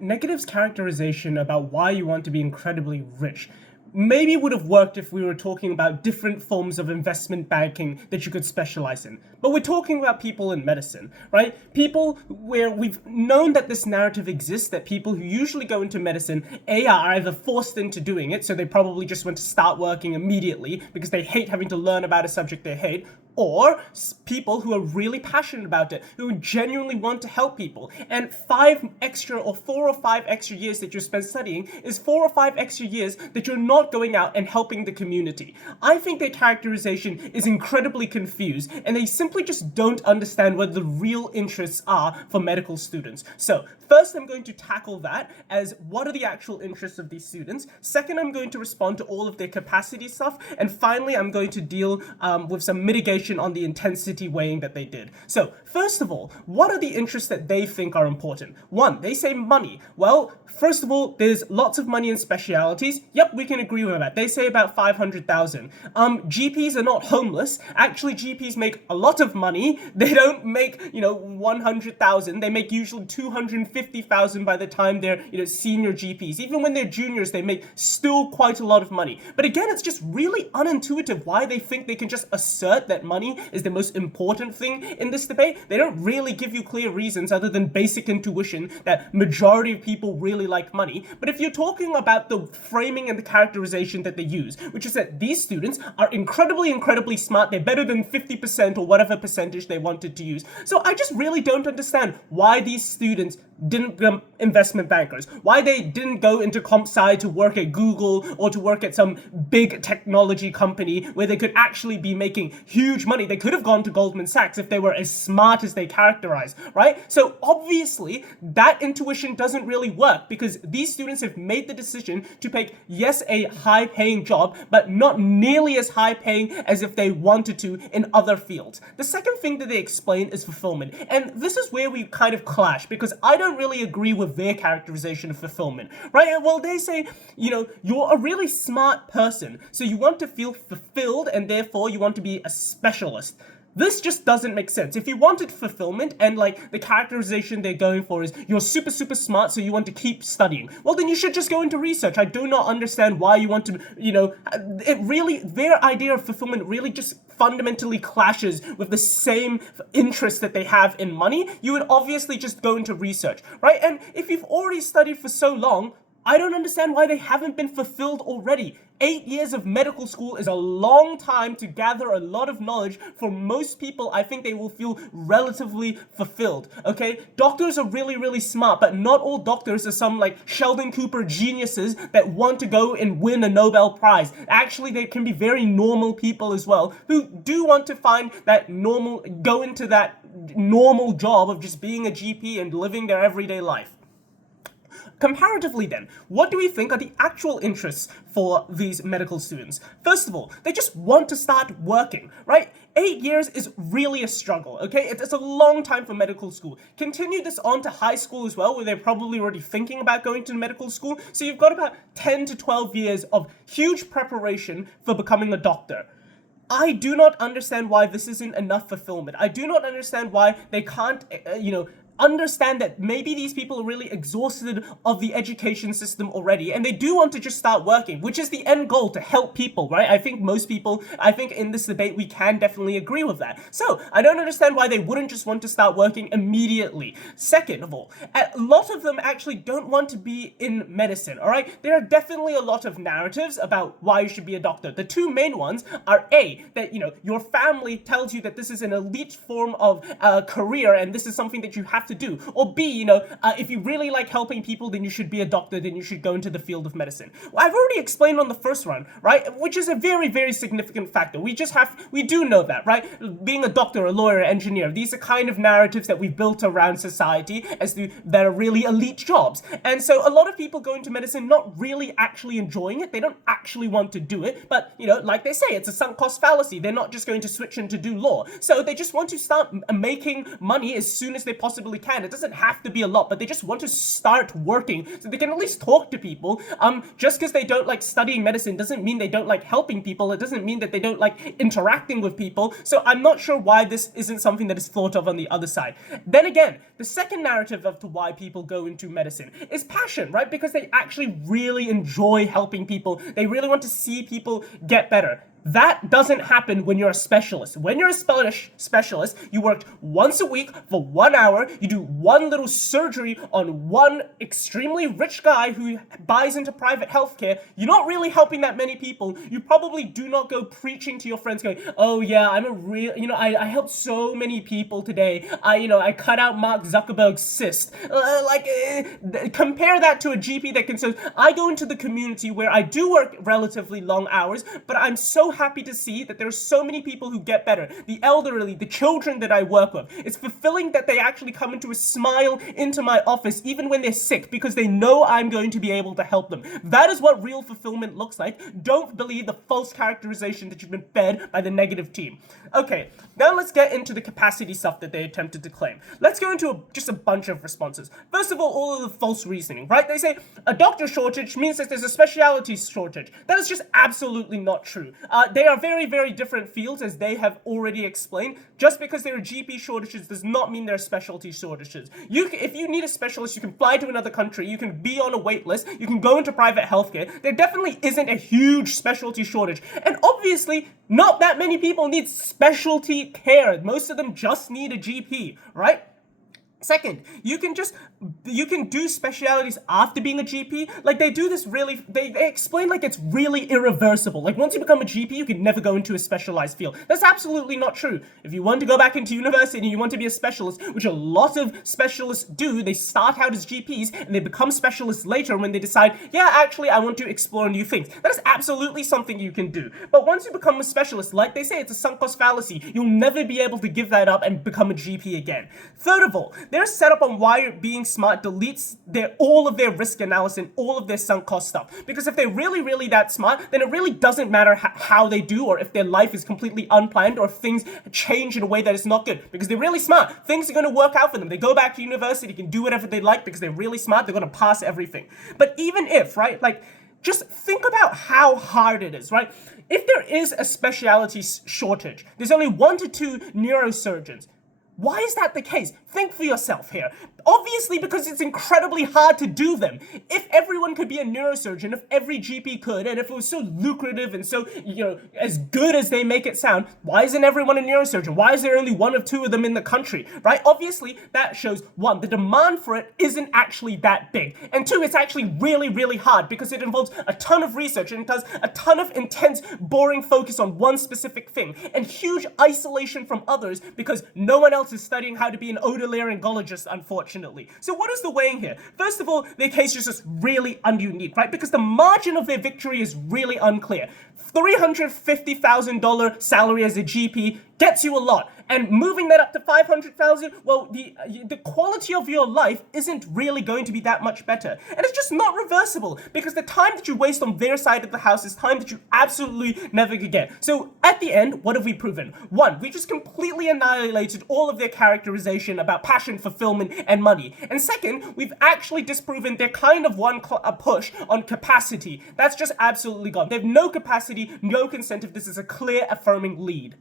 Negative's characterization about why you want to be incredibly rich maybe would have worked if we were talking about different forms of investment banking that you could specialize in. But we're talking about people in medicine, right? People where we've known that this narrative exists, that people who usually go into medicine, A, are either forced into doing it, so they probably just want to start working immediately because they hate having to learn about a subject they hate, or people who are really passionate about it, who genuinely want to help people. And 4 or 5 extra years that you spend studying is 4 or 5 extra years that you're not going out and helping the community. I think their characterization is incredibly confused, and they simply just don't understand what the real interests are for medical students. So, first, I'm going to tackle that as what are the actual interests of these students. Second, I'm going to respond to all of their capacity stuff. And finally, I'm going to deal with some mitigation on the intensity weighing that they did. So, first of all, what are the interests that they think are important? One, they say money. Well, first of all, there's lots of money in specialities. Yep, we can agree with that. They say about 500,000. GPs are not homeless. Actually, GPs make a lot of money. They don't make, 100,000. They make usually 250,000 by the time they're, senior GPs. Even when they're juniors, they make still quite a lot of money. But again, it's just really unintuitive why they think they can just assert that money is the most important thing in this debate. They don't really give you clear reasons other than basic intuition that majority of people really like money. But if you're talking about the framing and the characterization that they use, which is that these students are incredibly smart, they're better than 50% or whatever percentage they wanted to use. So I just really don't understand why these students didn't become investment bankers, why they didn't go into comp sci to work at Google or to work at some big technology company where they could actually be making huge money. They could have gone to Goldman Sachs if they were as smart as they characterize, right? So obviously that intuition doesn't really work because these students have made the decision to pick, yes, a high paying job, but not nearly as high paying as if they wanted to in other fields. The second thing that they explain is fulfillment. And this is where we kind of clash because I don't really agree with their characterization of fulfillment, right? Well, they say, you're a really smart person, so you want to feel fulfilled and therefore you want to be a specialist. This just doesn't make sense. If you wanted fulfillment and the characterization they're going for is you're super smart so you want to keep studying, well then you should just go into research. I do not understand why you want to, their idea of fulfillment really just fundamentally clashes with the same interest that they have in money. You would obviously just go into research, right? And if you've already studied for so long, I don't understand why they haven't been fulfilled already. 8 years of medical school is a long time to gather a lot of knowledge. For most people, I think they will feel relatively fulfilled, okay? Doctors are really smart, but not all doctors are some Sheldon Cooper geniuses that want to go and win a Nobel Prize. Actually, they can be very normal people as well who do want to find that go into that normal job of just being a GP and living their everyday life. Comparatively then, what do we think are the actual interests for these medical students? First of all, they just want to start working, right? 8 years is really a struggle, okay? It's a long time for medical school. Continue this on to high school as well, where they're probably already thinking about going to medical school. So you've got about 10 to 12 years of huge preparation for becoming a doctor. I do not understand why this isn't enough fulfillment. I do not understand why they can't, understand that maybe these people are really exhausted of the education system already and they do want to just start working, which is the end goal, to help people, right? I think in this debate we can definitely agree with that. So I don't understand why they wouldn't just want to start working immediately. Second of all, a lot of them actually don't want to be in medicine, all right? There are definitely a lot of narratives about why you should be a doctor. The two main ones are A, that your family tells you that this is an elite form of career and this is something that you have to do, or B, if you really like helping people, then you should be a doctor, then you should go into the field of medicine. Well, I've already explained on the first one, right, which is a very significant factor. We do know that, right? Being a doctor, a lawyer, engineer, these are kind of narratives that we've built around society that are really elite jobs. And so a lot of people go into medicine not really actually enjoying it. They don't actually want to do it, but like they say, it's a sunk cost fallacy. They're not just going to switch in to do law. So they just want to start making money as soon as they possibly can. It doesn't have to be a lot, but they just want to start working so they can at least talk to people. Just because they don't like studying medicine doesn't mean they don't like helping people. It doesn't mean that they don't like interacting with people. So I'm not sure why this isn't something that is thought of on the other side. Then again, the second narrative of to why people go into medicine is passion, right? Because they actually really enjoy helping people. They really want to see people get better. That doesn't happen when you're a specialist. When you're a specialist, you work once a week for 1 hour, you do one little surgery on one extremely rich guy who buys into private healthcare. You're not really helping that many people. You probably do not go preaching to your friends going, oh yeah, I'm a real, I helped so many people today. I cut out Mark Zuckerberg's cyst. Compare that to a GP that can say, I go into the community where I do work relatively long hours, but I'm so happy to see that there are so many people who get better. The elderly, the children that I work with. It's fulfilling that they actually come into a smile into my office even when they're sick because they know I'm going to be able to help them. That is what real fulfillment looks like. Don't believe the false characterization that you've been fed by the negative team. Okay, now let's get into the capacity stuff that they attempted to claim. Let's go into just a bunch of responses. First of all of the false reasoning, right? They say a doctor shortage means that there's a specialty shortage. That is just absolutely not true. They are very, very different fields, as they have already explained. Just because there are GP shortages does not mean there are specialty shortages. If you need a specialist, you can fly to another country, you can be on a wait list, you can go into private healthcare. There definitely isn't a huge specialty shortage. And obviously, not that many people need specialty care. Most of them just need a GP, right? Second, you can do specialities after being a GP. Like they do this really, they explain like it's really irreversible. Like once you become a GP, you can never go into a specialized field. That's absolutely not true. If you want to go back into university and you want to be a specialist, which a lot of specialists do, they start out as GPs and they become specialists later when they decide, yeah, actually I want to explore new things. That is absolutely something you can do. But once you become a specialist, like they say, it's a sunk cost fallacy. You'll never be able to give that up and become a GP again. Third of all, they're set up on why being smart deletes all of their risk analysis and all of their sunk cost stuff. Because if they're really, really that smart, then it really doesn't matter how they do or if their life is completely unplanned or if things change in a way that is not good. Because they're really smart. Things are going to work out for them. They go back to university, can do whatever they like because they're really smart. They're going to pass everything. But even if, right, like, just think about how hard it is, right? If there is a specialty shortage, there's only 1 to 2 neurosurgeons. Why is that the case? Think for yourself here. Obviously because it's incredibly hard to do them. If everyone could be a neurosurgeon, if every GP could, and if it was so lucrative and so, as good as they make it sound, why isn't everyone a neurosurgeon? Why is there only 1 or 2 of them in the country, right? Obviously, that shows, 1, the demand for it isn't actually that big, and 2, it's actually really, really hard because it involves a ton of research and it does a ton of intense, boring focus on one specific thing, and huge isolation from others because no one else is studying how to be an otolaryngologist, unfortunately. So what is the weighing here? First of all, their case is just really ununique, right? Because the margin of their victory is really unclear. $350,000 salary as a GP gets you a lot. And moving that up to $500,000, well, the quality of your life isn't really going to be that much better. And it's just not reversible because the time that you waste on their side of the house is time that you absolutely never could get. So at the end, what have we proven? 1, we just completely annihilated all of their characterization about passion, fulfillment, and money. And second, we've actually disproven their kind of a push on capacity. That's just absolutely gone. They have no capacity, no incentive. This is a clear affirming lead.